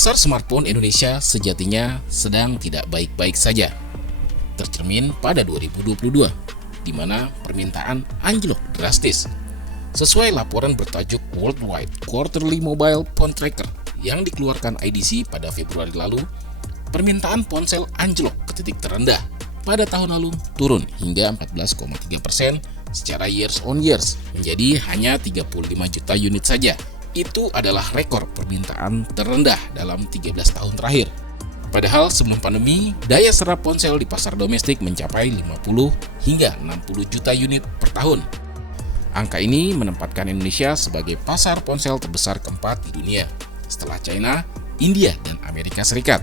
Pasar smartphone Indonesia sejatinya sedang tidak baik-baik saja. Tercermin pada 2022, di mana permintaan anjlok drastis. Sesuai laporan bertajuk Worldwide Quarterly Mobile Phone Tracker yang dikeluarkan IDC pada Februari lalu, permintaan ponsel anjlok ke titik terendah. Pada tahun lalu turun hingga 14,3% secara years on years, menjadi hanya 35 juta unit saja. Itu adalah rekor permintaan terendah dalam 13 tahun terakhir. Padahal sebelum pandemi, daya serap ponsel di pasar domestik mencapai 50 hingga 60 juta unit per tahun. Angka ini menempatkan Indonesia sebagai pasar ponsel terbesar keempat di dunia, setelah China, India, dan Amerika Serikat.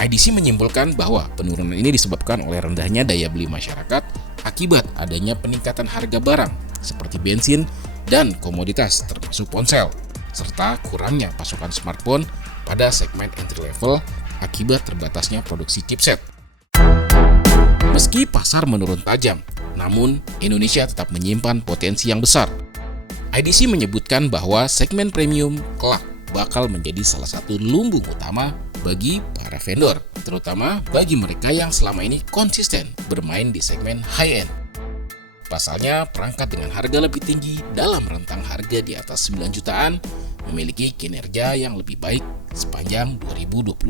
IDC menyimpulkan bahwa penurunan ini disebabkan oleh rendahnya daya beli masyarakat akibat adanya peningkatan harga barang seperti bensin dan komoditas termasuk ponsel, serta kurangnya pasokan smartphone pada segmen entry level akibat terbatasnya produksi chipset. Meski pasar menurun tajam, namun Indonesia tetap menyimpan potensi yang besar. IDC menyebutkan bahwa segmen premium kelak bakal menjadi salah satu lumbung utama bagi para vendor, terutama bagi mereka yang selama ini konsisten bermain di segmen high-end. Pasalnya, perangkat dengan harga lebih tinggi dalam rentang harga di atas 9 jutaan memiliki kinerja yang lebih baik sepanjang 2022,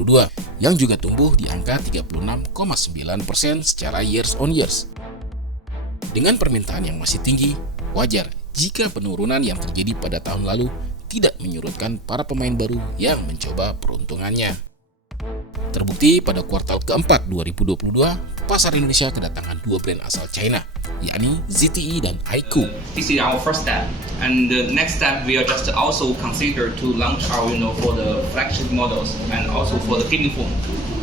yang juga tumbuh di angka 36,9% secara years on years. Dengan permintaan yang masih tinggi, wajar jika penurunan yang terjadi pada tahun lalu tidak menyurutkan para pemain baru yang mencoba peruntungannya. Terbukti pada kuartal keempat 2022, pasar Indonesia kedatangan dua brand asal China, yakni ZTE dan iQOO. This is our first step, and the next step we are just also consider to launch our, for the flagship models and also for the gaming phone,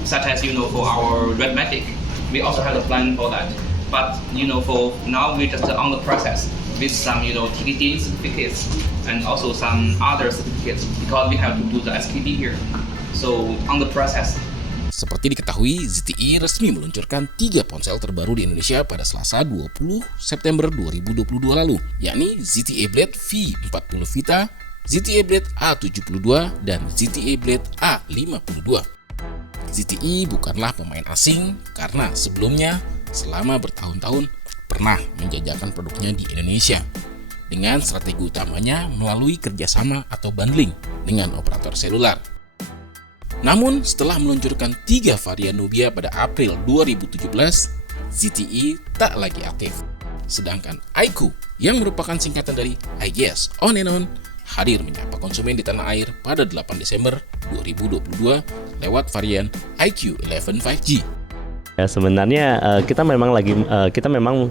such as for our Red Magic. We also have a plan for that, but for now we just on the process with some TKD certificates and also some other certificates because we have to do the SKD here. So on the process. Seperti diketahui, ZTE resmi meluncurkan 3 ponsel terbaru di Indonesia pada Selasa 20 September 2022 lalu, yakni ZTE Blade V40 Vita, ZTE Blade A72, dan ZTE Blade A52. ZTE bukanlah pemain asing karena sebelumnya selama bertahun-tahun pernah menjajakan produknya di Indonesia dengan strategi utamanya melalui kerjasama atau bundling dengan operator seluler. Namun, setelah meluncurkan 3 varian Nubia pada April 2017, ZTE tak lagi aktif. Sedangkan iQOO, yang merupakan singkatan dari I Guess On and On, hadir menyapa konsumen di tanah air pada 8 Desember 2022 lewat varian iQ11 5G. Ya, sebenarnya kita memang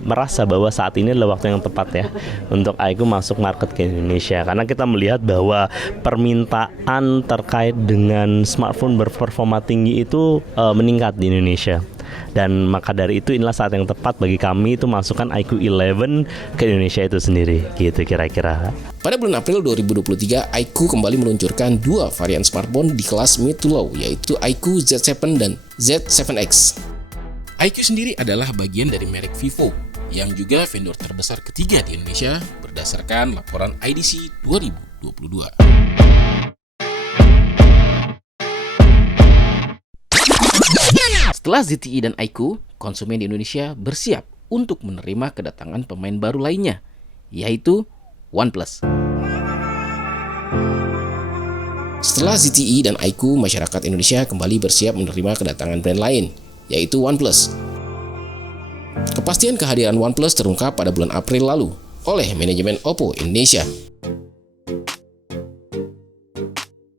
merasa bahwa saat ini adalah waktu yang tepat ya untuk iQOO masuk market ke Indonesia, karena kita melihat bahwa permintaan terkait dengan smartphone berperforma tinggi itu meningkat di Indonesia, dan maka dari itu inilah saat yang tepat bagi kami itu masukkan iQOO 11 ke Indonesia itu sendiri gitu kira-kira. Pada bulan April 2023, iQOO kembali meluncurkan 2 varian smartphone di kelas mid to low, yaitu iQOO Z7 dan Z7X. iQOO sendiri adalah bagian dari merek Vivo, yang juga vendor terbesar ketiga di Indonesia berdasarkan laporan IDC 2022. Setelah ZTE dan iQOO, konsumen di Indonesia bersiap untuk menerima kedatangan pemain baru lainnya, yaitu OnePlus. Setelah ZTE dan iQOO, masyarakat Indonesia kembali bersiap menerima kedatangan brand lain, yaitu OnePlus. Kepastian kehadiran OnePlus terungkap pada bulan April lalu oleh manajemen Oppo Indonesia.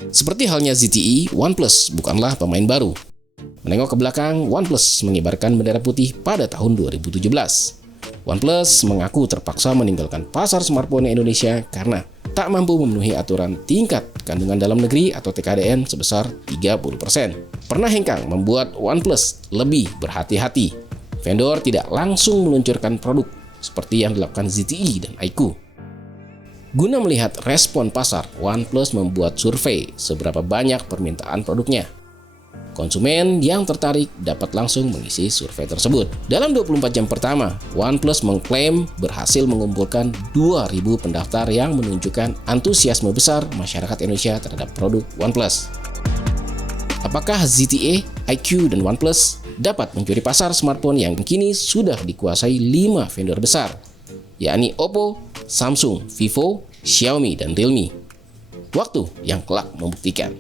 Seperti halnya ZTE, OnePlus bukanlah pemain baru. Menengok ke belakang, OnePlus mengibarkan bendera putih pada tahun 2017. OnePlus mengaku terpaksa meninggalkan pasar smartphone Indonesia karena tak mampu memenuhi aturan tingkat kandungan dalam negeri atau TKDN sebesar 30%. Pernah hengkang membuat OnePlus lebih berhati-hati. Vendor tidak langsung meluncurkan produk seperti yang dilakukan ZTE dan iQOO. Guna melihat respon pasar, OnePlus membuat survei seberapa banyak permintaan produknya. Konsumen yang tertarik dapat langsung mengisi survei tersebut. Dalam 24 jam pertama, OnePlus mengklaim berhasil mengumpulkan 2.000 pendaftar yang menunjukkan antusiasme besar masyarakat Indonesia terhadap produk OnePlus. Apakah ZTE, iQOO, dan OnePlus dapat mencuri pasar smartphone yang kini sudah dikuasai 5 vendor besar, yakni Oppo, Samsung, Vivo, Xiaomi, dan Realme? Waktu yang kelak membuktikan.